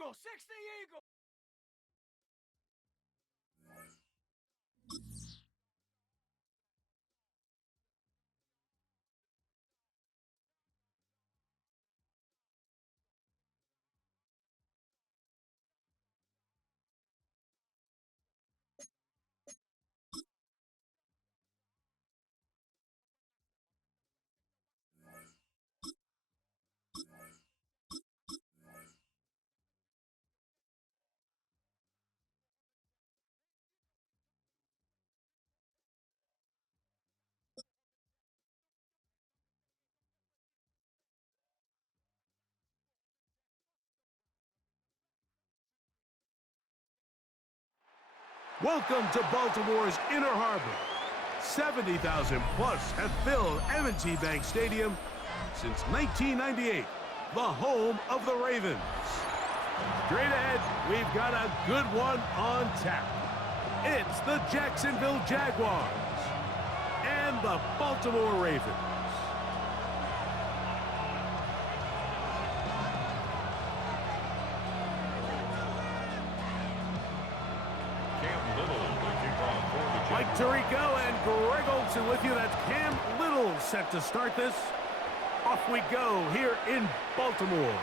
Eagle! 60 Eagle! Welcome to Baltimore's Inner Harbor. 70,000 plus have filled M&T Bank Stadium since 1998, the home of the Ravens. Straight ahead, we've got a good one on tap. It's the Jacksonville Jaguars and the Baltimore Ravens. Mike Tirico and Greg Olsen with you. That's Cam Little set to start this. Off we go here in Baltimore.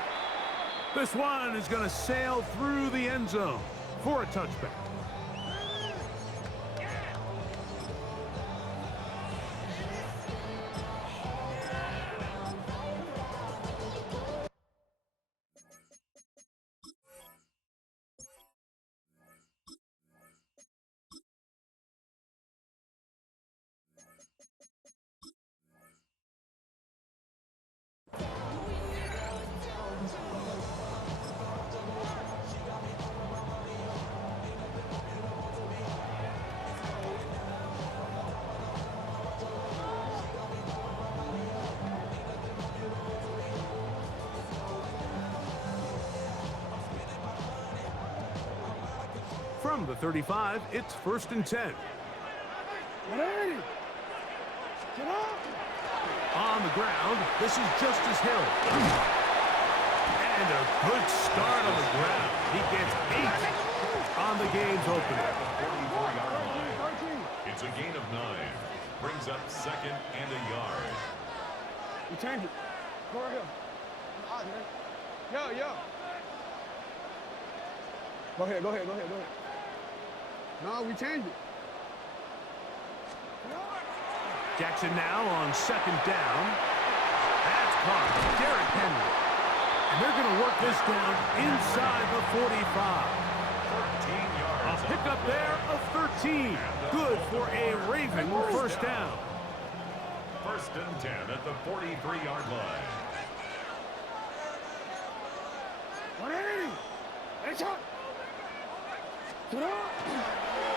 This one is going to sail through the end zone for a touchback. From the 35, it's 1st and 10. On the ground, this is Justice Hill. And a good start on the ground. He gets 8 on the game's opener. 44-yard line. It's a gain of 9. Brings up 2nd and a yard. You change it. Go right here. Yo. Go ahead. No, we changed it. Jackson now on 2nd down. That's caught. Derrick Henry. And they're going to work this down inside the 45. 13 yards. A pickup there of 13. Good for a Raven first down. 1st and 10 at the 43-yard line.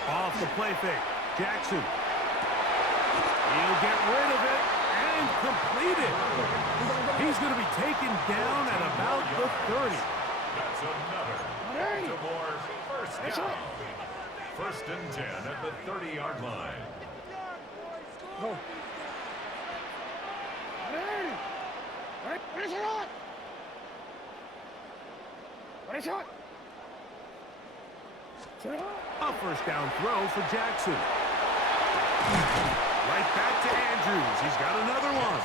Off the play fake. Jackson. He'll get rid of it and complete it. He's going to be taken down at about the 30. That's another Baltimore first down. 1st and 10 at the 30-yard line. Go. A first down throw for Jackson. Right back to Andrews. He's got another one.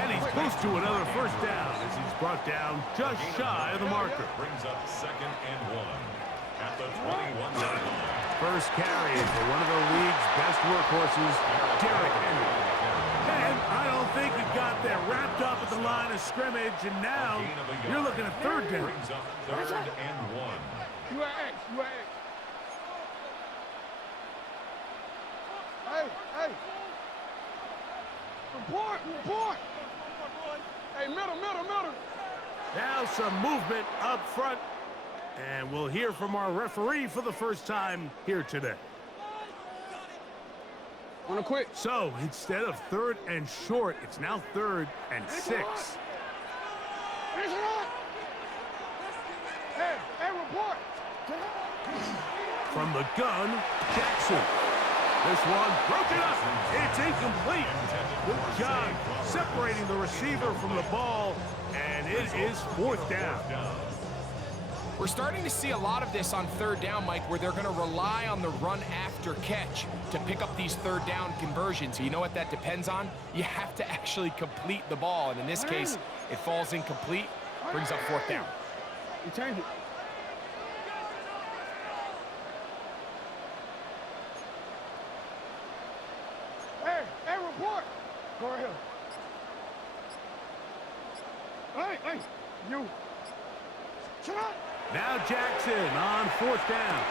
And he's close to another first down as he's brought down just shy of the marker. Brings up 2nd and 1 at the 21-yard line. First carry for one of the league's best workhorses, Derrick Henry. And I don't think he got there wrapped up at the line of scrimmage, and now you're looking at 3rd down. Brings up 3rd and 1. You are X. Hey. Report. Hey, middle. Now some movement up front, and we'll hear from our referee for the first time here today. On a quick. So instead of 3rd and short, it's now 3rd and 6. Hey, report. From the gun, Jackson. This one broken up. It's incomplete. Good job separating the receiver from the ball, and it is 4th down. We're starting to see a lot of this on third down, Mike, where they're going to rely on the run after catch to pick up these third down conversions. You know what that depends on? You have to actually complete the ball, and in this case, it falls incomplete, brings up fourth down. You change it. Hey, report. Go ahead. Hey, you. Shut up. Now Jackson on fourth down.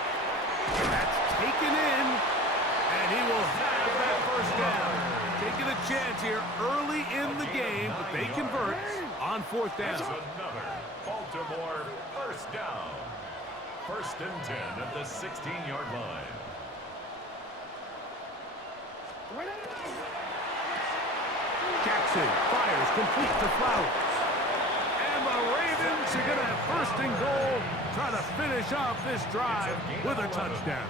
That's taken in, and he will have that first down. Taking a chance here early in the game, but they convert on fourth down. That's another Baltimore first down. 1st and 10 at the 16-yard line. Jackson fires complete to Flowers. And the Ravens are going to have 1st and goal, trying to finish off this drive with a touchdown.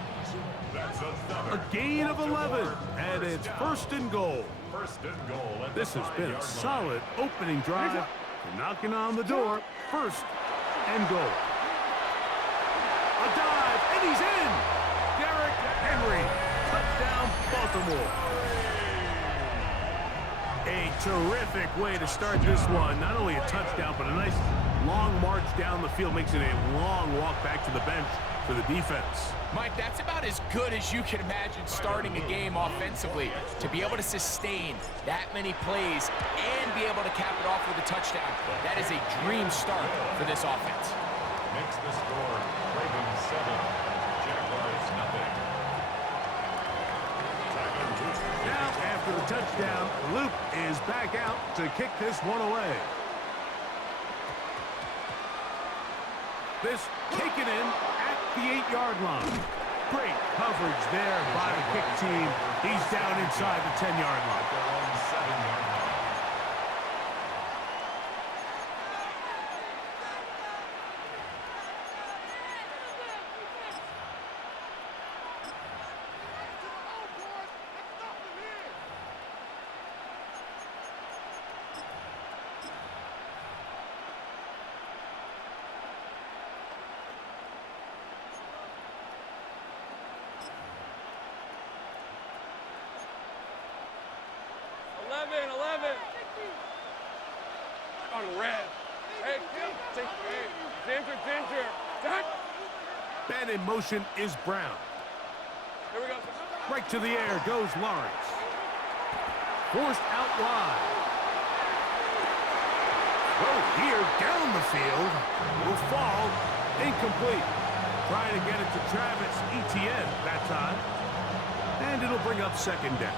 A gain of 11, and it's 1st and goal. 1st and goal. This has been a solid opening drive. They're knocking on the door. 1st and goal. A dive, and he's in. Derrick Henry, touchdown Baltimore. A terrific way to start this one. Not only a touchdown, but a nice long march down the field. Makes it a long walk back to the bench for the defense. Mike, that's about as good as you can imagine starting a game offensively. To be able to sustain that many plays and be able to cap it off with a touchdown, that is a dream start for this offense. Makes the score Ravens 7, Jaguars nothing. Now, after the touchdown, Luke is back out to kick this one away. This taken in at the 8-yard line. Great coverage there by the kick team. He's down inside the 10-yard line. Their own 7-yard line. On red. Hey, Ginger. Man in motion is Brown. Here we go. Right to the air goes Lawrence. Forced out wide. Throw here down the field. Will fall. Incomplete. Trying to get it to Travis Etienne that time. And it'll bring up 2nd down.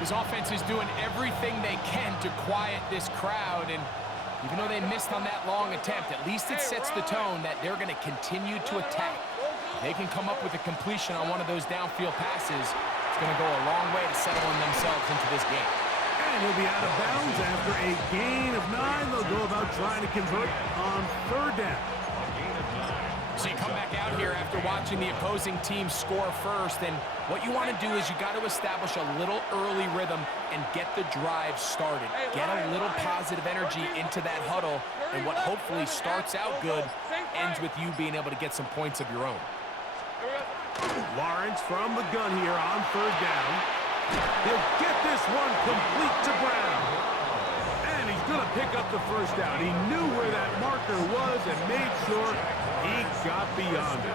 This offense is doing everything they can to quiet this crowd, and even though they missed on that long attempt, at least it sets the tone that they're going to continue to attack. If they can come up with a completion on one of those downfield passes, it's going to go a long way to settling themselves into this game. And he'll be out of bounds after a gain of 9. They'll go about trying to convert on 3rd down. So you come back out here after watching the opposing team score first, and what you want to do is you got to establish a little early rhythm and get the drive started. Get a little positive energy into that huddle, and what hopefully starts out good ends with you being able to get some points of your own. Lawrence from the gun here on 3rd down. He'll get this one complete to Brown. And he's going to pick up the 1st down. He knew where that marker was and made sure he got beyond it.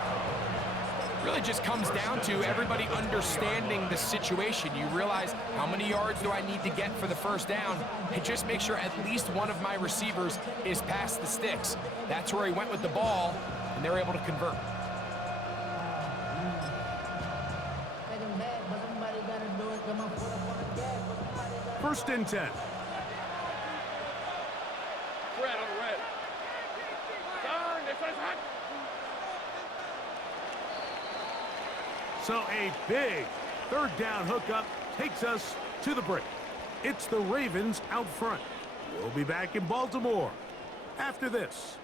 Really just comes down to everybody understanding the situation. You realize how many yards do I need to get for the 1st down, and just make sure at least one of my receivers is past the sticks. That's where he went with the ball, and they're able to convert. First and 10. Red on red. So a big 3rd down hookup takes us to the break. It's the Ravens out front. We'll be back in Baltimore after this.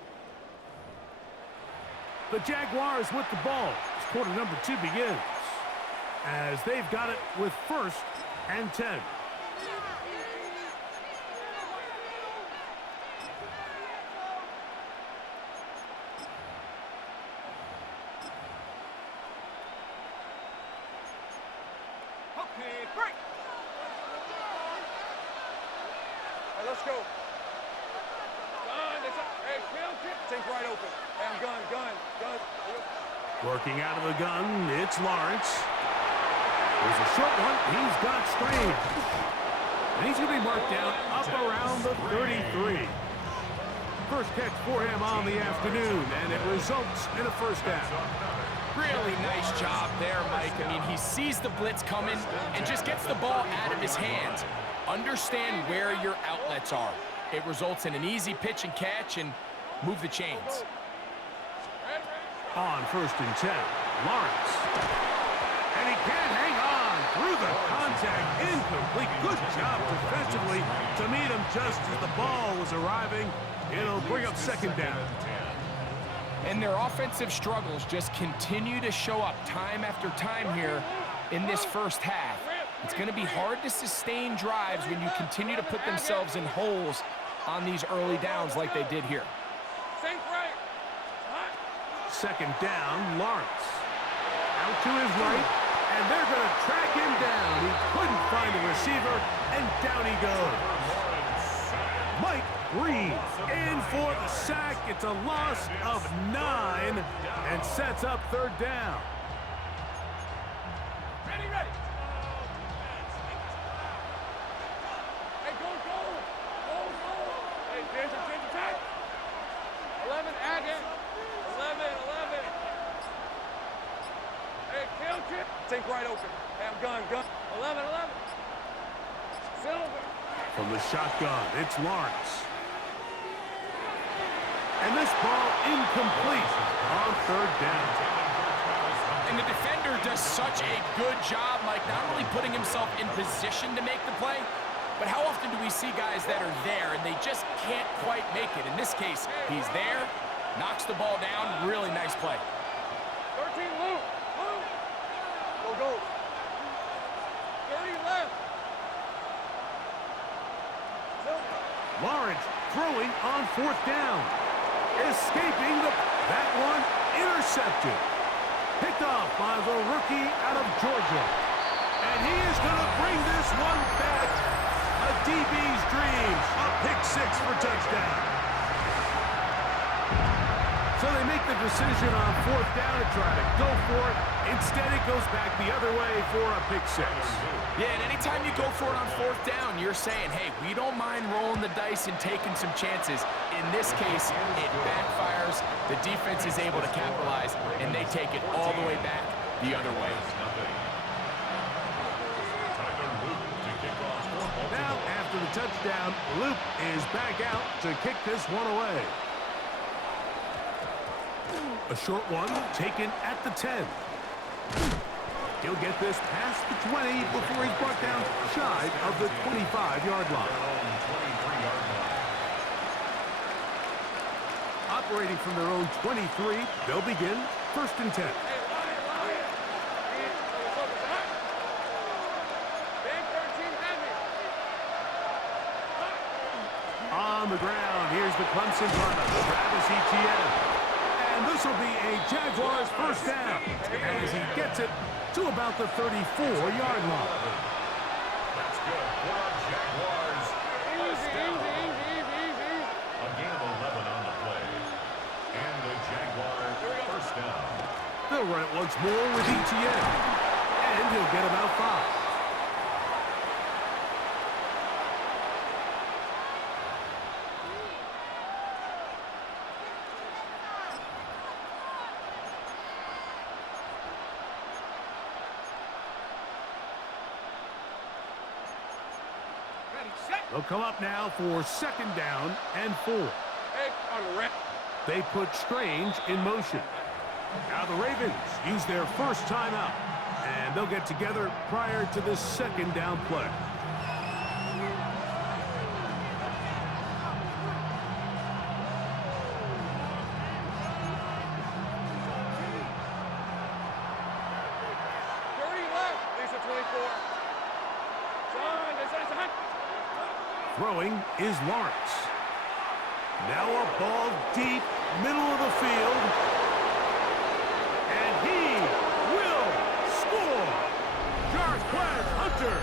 The Jaguars with the ball as quarter number 2 begins, as they've got it with 1st and 10. let's go. Hey, take right open. Hey, I'm gun. Working out of the gun, it's Lawrence. There's a short one. He's got Strange. And he's going to be marked down up around the 33. First catch for him on the afternoon, and it results in a first down. Really nice job there, Mike. I mean, he sees the blitz coming and just gets the ball out of his hands. Understand where your outlets are. It results in an easy pitch and catch and move the chains. On 1st and 10, Lawrence. And he can't hang on through the contact. Incomplete. Good job defensively to meet him just as the ball was arriving. It'll bring up 2nd down. And their offensive struggles just continue to show up time after time here in this first half. It's going to be hard to sustain drives when you continue to put themselves in holes on these early downs like they did here. 2nd down, Lawrence. Out to his right, and they're going to track him down. He couldn't find the receiver, and down he goes. Mike Green in for the sack. It's a loss of 9 and sets up 3rd down. Ready. Hey, go. Hey, attention, tight. 11, add in. 11. Hey, kill. Take right open. Hey, I'm gun. 11. Silver. From the shotgun, it's Lawrence. And this ball incomplete on 3rd down. And the defender does such a good job, Mike, not only putting himself in position to make the play, but how often do we see guys that are there and they just can't quite make it? In this case, he's there, knocks the ball down, really nice play. 13, Luke. Go. 30 left. Lawrence throwing on 4th down. Escaping that one intercepted. Picked off by the rookie out of Georgia. And he is going to bring this one back. A DB's dreams. A pick 6 for touchdown. So they make the decision on 4th down to try to go for it. Instead, it goes back the other way for a pick 6. Yeah, and anytime you go for it on 4th down, you're saying, hey, we don't mind rolling the dice and taking some chances. In this case, it backfires. The defense is able to capitalize, and they take it all the way back the other way. Now, after the touchdown, Luke is back out to kick this one away. A short one taken at the 10. He'll get this past the 20 before he's brought down shy of the 25-yard line. Operating from their own 23, they'll begin 1st and 10. On the ground, here's the Clemson runner, Travis Etienne. And this will be a Jaguars first down as he gets it to about the 34-yard line. That's good for our Jaguars. First down. A gain of 11 on the play. And the Jaguars first down. They'll run it once more with Etienne. And he'll get about 5. They'll come up now for 2nd down and 4. They put Strange in motion. Now the Ravens use their first timeout, and they'll get together prior to this 2nd down play. Throwing is Lawrence. Now a ball deep, middle of the field. And he will score. Jarquez Hunter.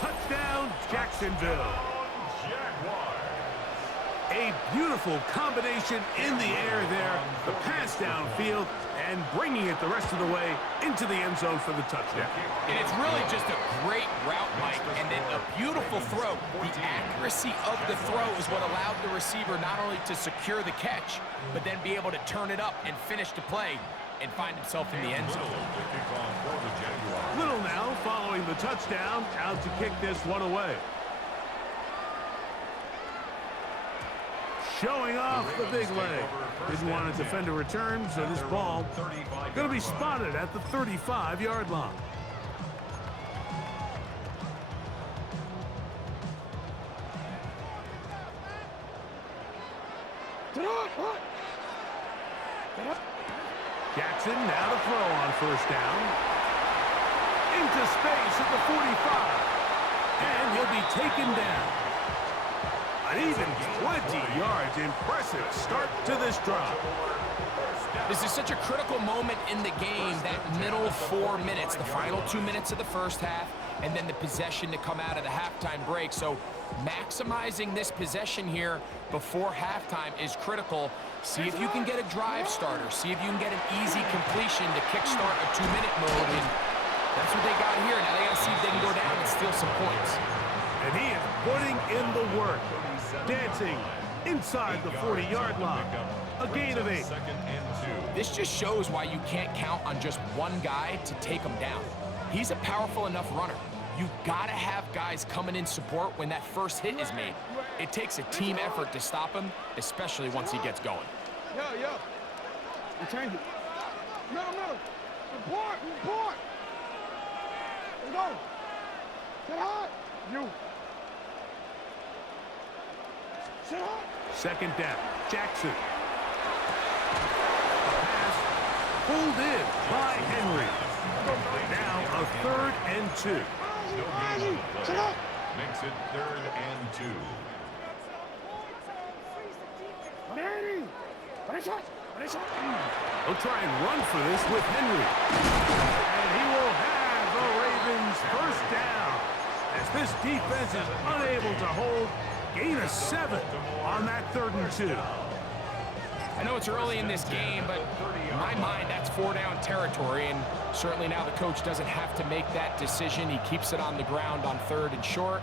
Touchdown, Jacksonville. Jaguars. A beautiful combination in the air there. The pass downfield and bringing it the rest of the way into the end zone for the touchdown. And it's really just a great route, Mike, and then a beautiful throw. The accuracy of the throw is what allowed the receiver not only to secure the catch, but then be able to turn it up and finish the play and find himself in the end zone. Little now following the touchdown, out to kick this one away. Showing off the big leg. Didn't want to defend a return, so this ball going to be spotted at the 35-yard line. Jackson now to throw on first down. Into space at the 45. And he'll be taken down. An even 20 yards. Impressive start to this drive. This is such a critical moment in the game, that middle 4 minutes, the final 2 minutes of the first half, and then the possession to come out of the halftime break. So maximizing this possession here before halftime is critical. See if you can get a drive starter. See if you can get an easy completion to kickstart a 2-minute mode. And that's what they got here. Now they got to see if they can go down and steal some points. And he is putting in the work. Dancing inside the 40-yard line. A gain of 8. This just shows why you can't count on just one guy to take him down. He's a powerful enough runner. You gotta have guys coming in support when that first hit is made. It takes a team effort to stop him, especially once he gets going. Yo. Return it. Middle. Report. Let's go. Get hot. You. Sit hot. Second down. Jackson. A pass pulled in by Henry. Now a 3rd and 2. Makes it 3rd and 2. He'll try and run for this with Henry. And he will have the Ravens first down. As this defense is unable to hold, gain of 7 on that 3rd and 2. I know it's early in this game, but in my mind, that's 4-down territory, and certainly now the coach doesn't have to make that decision. He keeps it on the ground on 3rd and short,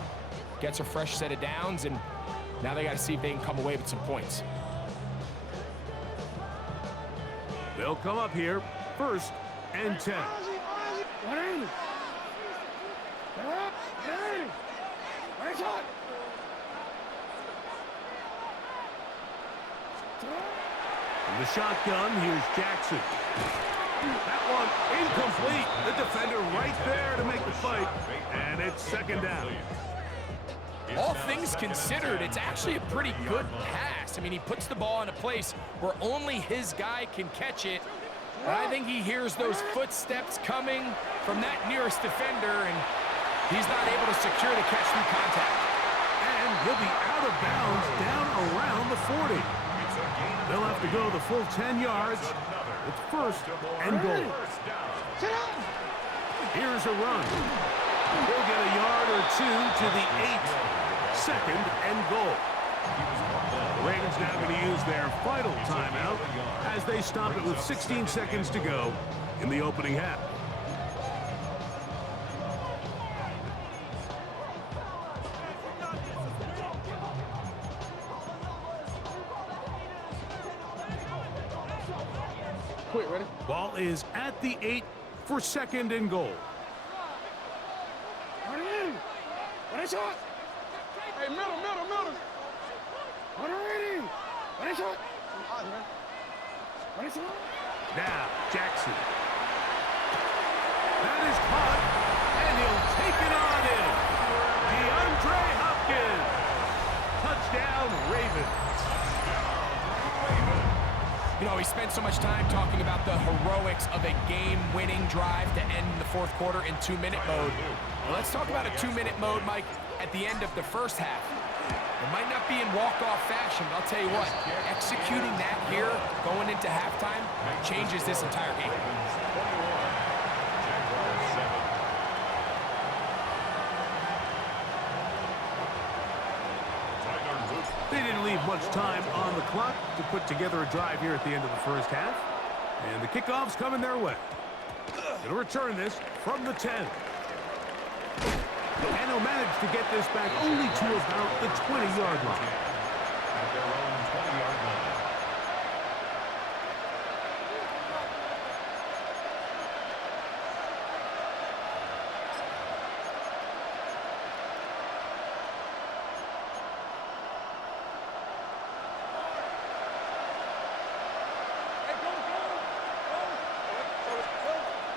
gets a fresh set of downs, and now they got to see if they can come away with some points. They'll come up here, 1st and 10. From the shotgun, here's Jackson. That one incomplete. The defender right there to make the fight. And it's 2nd down. All things considered, it's actually a pretty good pass. I mean, he puts the ball in a place where only his guy can catch it. But I think he hears those footsteps coming from that nearest defender, and he's not able to secure the catch through contact. And he'll be out of bounds down around the 40. They'll have to go the full 10 yards. It's 1st and goal. Here's a run. He'll get a yard or 2 to the 8. 2nd and goal. The Ravens now going to use their final timeout as they stop it with 16 seconds to go in the opening half. Quick, ready? Ball is at the 8 for 2nd and goal. What is shot? Hey, middle. What is shot? What is shot? Now, Jackson. That is caught, and he'll take it on in. DeAndre Hopkins. Touchdown, Ravens. You know, we spent so much time talking about the heroics of a game-winning drive to end the 4th quarter in 2-minute mode. Well, let's talk about a 2-minute mode, Mike, at the end of the first half. It might not be in walk-off fashion, but I'll tell you what, executing that here, going into halftime, changes this entire game. They didn't leave much time on the clock to put together a drive here at the end of the first half. And the kickoff's coming their way. They'll return this from the 10. And he'll manage to get this back only to about the 20-yard line. At their own 20-yard line.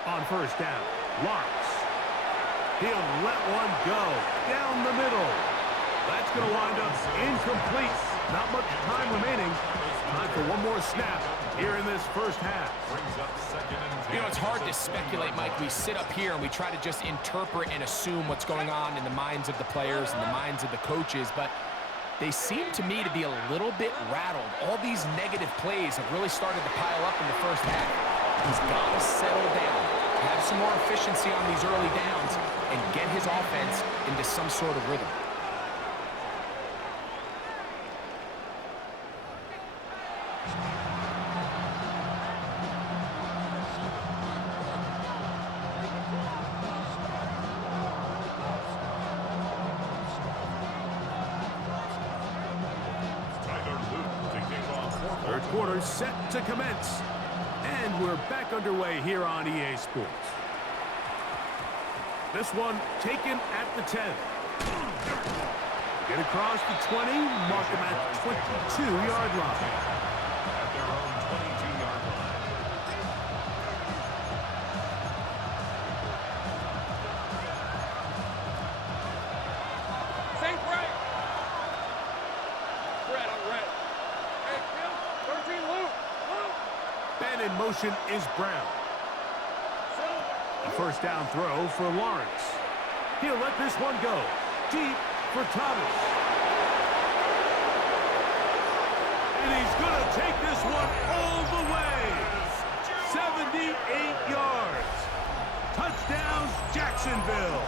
On first down, Lawrence. He'll let one go down the middle. That's going to wind up incomplete. Not much time remaining. Time for one more snap here in this first half. Brings up second and 10. You know, it's hard to speculate, Mike. We sit up here and we try to just interpret and assume what's going on in the minds of the players and the minds of the coaches, but they seem to me to be a little bit rattled. All these negative plays have really started to pile up in the first half. He's got to settle down, have some more efficiency on these early downs, and get his offense into some sort of rhythm. Third quarter set to commence. And we're back underway here on EA Sports. This one taken at the 10. Get across the 20, mark him at the 22-yard line. At their own 22-yard line. Think right. Red on red. Hey, Phil. 13 Luke. And in motion is Brown. A first down throw for Lawrence. He'll let this one go. Deep for Thomas. And he's going to take this one all the way. 78 yards. Touchdown, Jacksonville.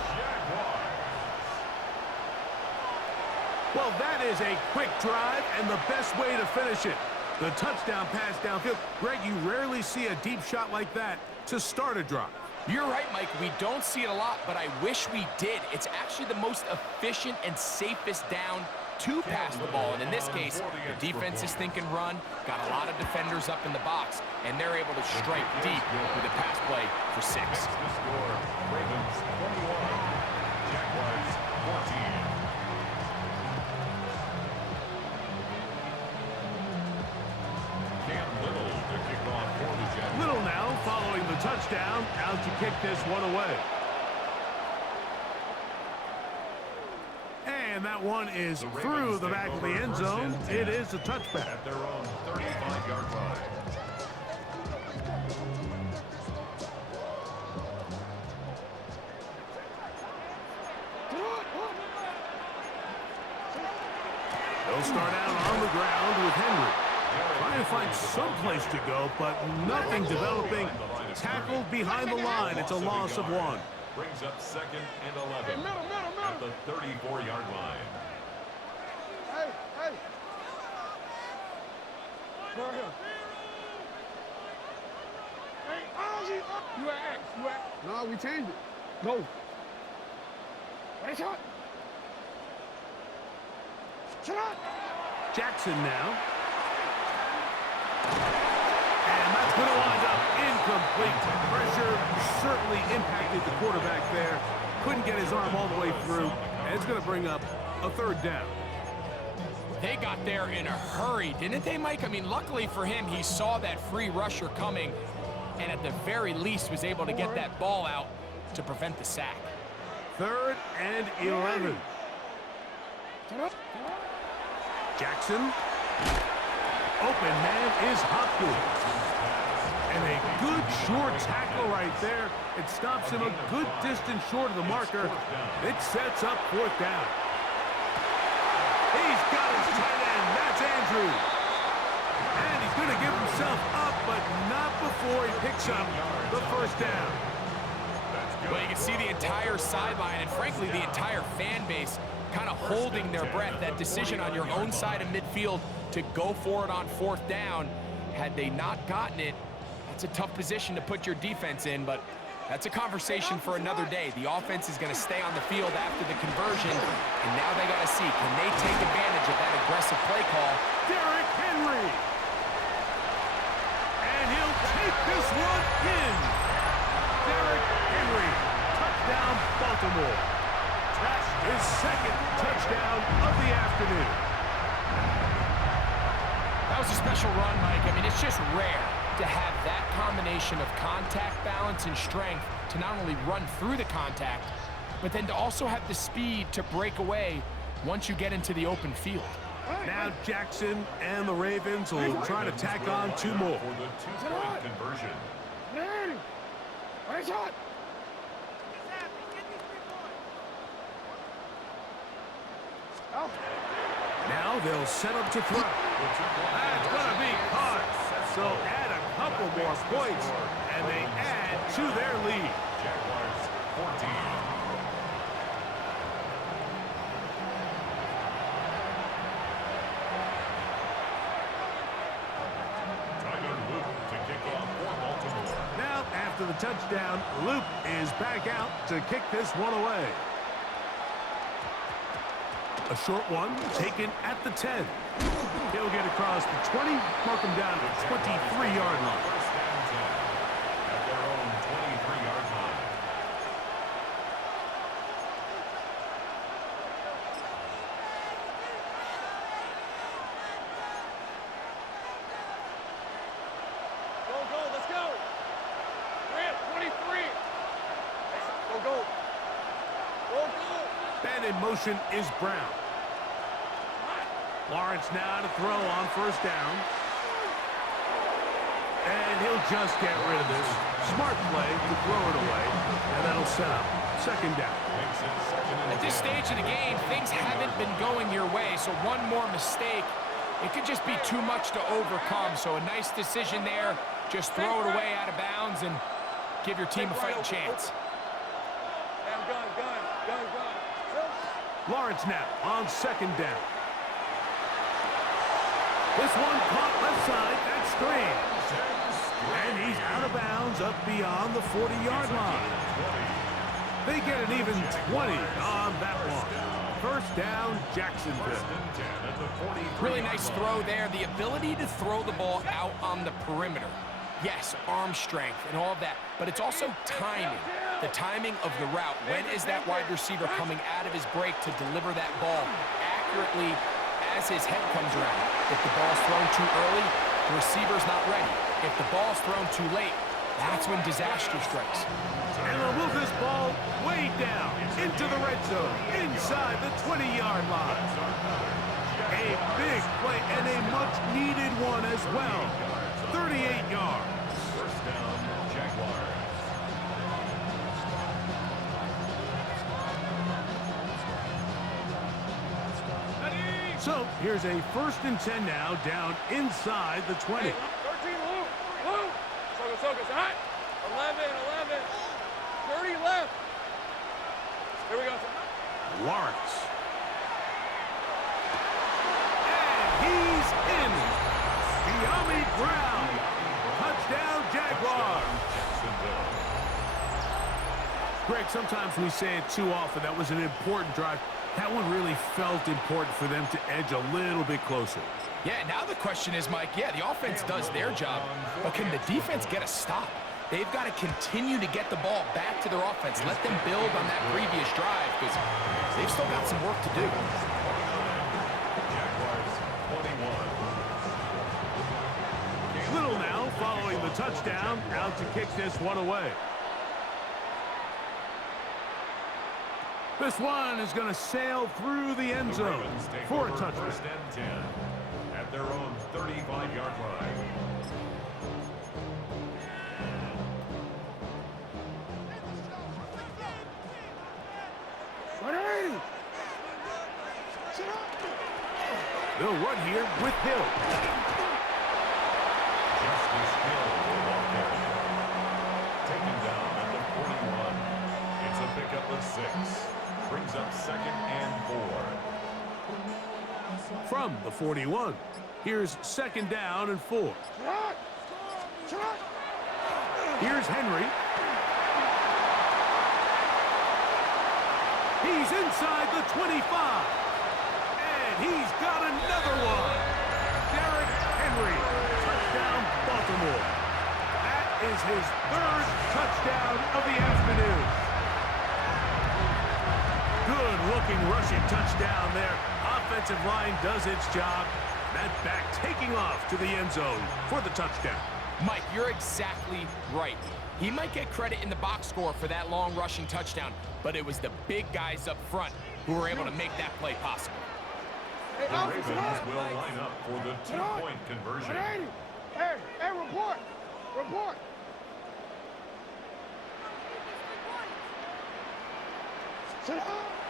Well, that is a quick drive and the best way to finish it. The touchdown pass downfield. Greg, you rarely see a deep shot like that to start a drive. You're right, Mike. We don't see it a lot, but I wish we did. It's actually the most efficient and safest down to pass the ball. And in this case, the defense is thinking run, got a lot of defenders up in the box, and they're able to strike deep with a pass play for 6. The score, Ravens 21, Jaguars 14. Little now following the touchdown, out to kick this one away. And that one is through the back of the end zone. It is a touchback. At their own 35-yard line. They'll start out on the ground with Henry. Trying to find some place to go, but nothing developing. Tackled behind the line. It's a loss of 1. Brings up second and 11 at the 34-yard line. Hey, hey. Hey, you at X, you at. No, we changed it. Go. Hey, shot. Shut up. Jackson now. And that's going to wind up incomplete. Pressure certainly impacted the quarterback there. Couldn't get his arm all the way through. And it's going to bring up a third down. They got there in a hurry, didn't they, Mike? I mean, luckily for him, he saw that free rusher coming and at the very least was able to get that ball out to prevent the sack. 3rd and 11. Jackson. Open man is Hopkins. And a good short tackle right there. It stops him a good distance short of the marker. It sets up 4th down. He's got his tight end. That's Andrews. And he's going to give himself up, but not before he picks up the first down. Well, you can see the entire sideline and, frankly, the entire fan base kind of holding their breath. That decision on your own side of midfield to go for it on 4th down, had they not gotten it, that's a tough position to put your defense in, but that's a conversation for another day. The offense is going to stay on the field after the conversion, and now they got to see, can they take advantage of that aggressive play call? Derrick Henry. And he'll take this one in. Derrick Henry, touchdown Baltimore. That's his 2nd touchdown of the afternoon. That was a special run, Mike. I mean, it's just rare to have that combination of contact balance and strength to not only run through the contact, but then to also have the speed to break away once you get into the open field. Now Jackson and the Ravens will try to tack on 2 more. For the 2-point conversion. It's hot. Now they'll set up to throw. That's going to be caught. So add a couple more points, and they add to their lead. Jaguars 14. Tyler Luke to kick off for Baltimore. Now, after the touchdown, Luke is back out to kick this one away. A short one taken at the 10. He'll get across the 20, mark him down to the 23-yard line. First down 10 at their own 23-yard line. Go, let's go. We're at 23. Go. Man in motion is Brown. Lawrence now to throw on 1st down. And he'll just get rid of this. Smart play to throw it away. And that'll set up 2nd down. At this stage of the game, things haven't been going your way, so one more mistake, it could just be too much to overcome. So a nice decision there. Just throw it away out of bounds and give your team a fighting chance. Gun. Lawrence now on 2nd down. This one caught left side. That's screen. And he's out of bounds up beyond the 40-yard line. They get an even 20 on that one. 1st down, Jacksonville. Really nice throw there. The ability to throw the ball out on the perimeter. Yes, arm strength and all of that, but it's also timing. The timing of the route. When is that wide receiver coming out of his break to deliver that ball accurately as his head comes around? If the ball's thrown too early, the receiver's not ready. If the ball's thrown too late, that's when disaster strikes. And they'll move this ball way down into the red zone, inside the 20-yard line. A big play and a much-needed one as well. 38 yards. First down, Jaguars. So here's a 1st and 10 now, down inside the 20. 13, Luke. Focus. All right. 11. 30 left. Here we go. Lawrence. And he's in. De'Ami Brown. Touchdown, Jaguars. Greg, sometimes we say it too often. That was an important drive. That one really felt important for them to edge a little bit closer. Yeah, now the question is, Mike, yeah, the offense does their job, but can the defense get a stop? They've got to continue to get the ball back to their offense. Let them build on that previous drive because they've still got some work to do. Jaguars 21. Little now following the touchdown, out to kick this one away. This one is going to sail through the end zone for a touchdown. 1st and 10 at their own 35-yard line. They'll run here with Hill. Justice Hill will walk in. Taken down at the 41. It's a pick up the 6. Brings up 2nd and 4. From the 41, here's 2nd down and 4. Here's Henry. He's inside the 25. And he's got another one. Derrick Henry. Touchdown, Baltimore. That is his 3rd touchdown of the afternoon. Good-looking rushing touchdown there. Offensive line does its job. That back taking off to the end zone for the touchdown. Mike, you're exactly right. He might get credit in the box score for that long rushing touchdown, but it was the big guys up front who were able to make that play possible. The Ravens will line up for the 2-point conversion. Hey, report. Report.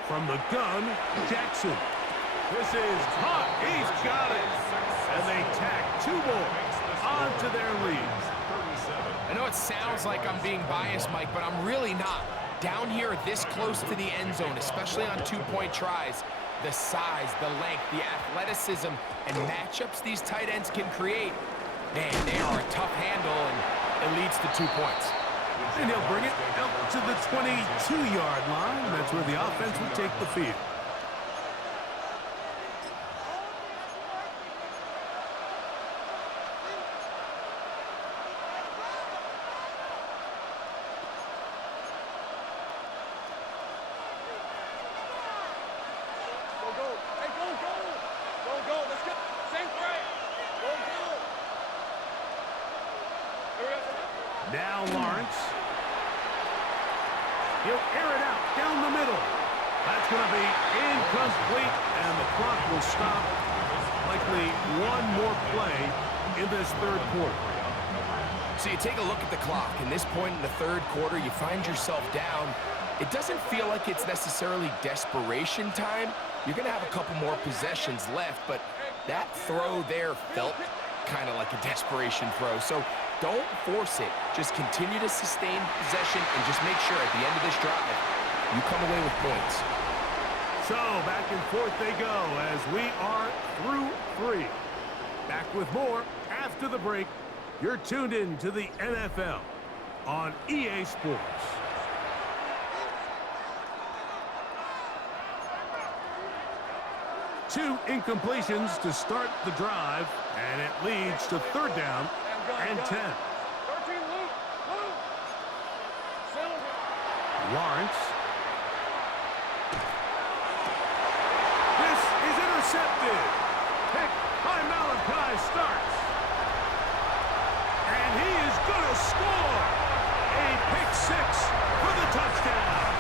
From the gun, Jackson. This is caught. He's got it. And they tack 2 more onto their lead. I know it sounds like I'm being biased, Mike, but I'm really not. Down here this close to the end zone, especially on 2-point tries, the size, the length, the athleticism, and matchups these tight ends can create, man, they are a tough handle, and it leads to 2 points. And he'll bring it out to the 22-yard line. That's where the offense will take the field. Now Lawrence. He'll air it out down the middle. That's going to be incomplete, and the clock will stop. Likely one more play in this 3rd quarter. So you take a look at the clock. In this point in the 3rd quarter, you find yourself down. It doesn't feel like it's necessarily desperation time. You're going to have a couple more possessions left, but that throw there felt kind of like a desperation throw. So don't force it. Just continue to sustain possession and just make sure at the end of this drive, you come away with points. So back and forth they go as we are through 3. Back with more after the break. You're tuned in to the NFL on EA Sports. Two incompletions to start the drive, and it leads to 3rd down and 10. Lawrence. This is intercepted. Pick by Malachi starts. And he is going to score. A pick 6 for the touchdown.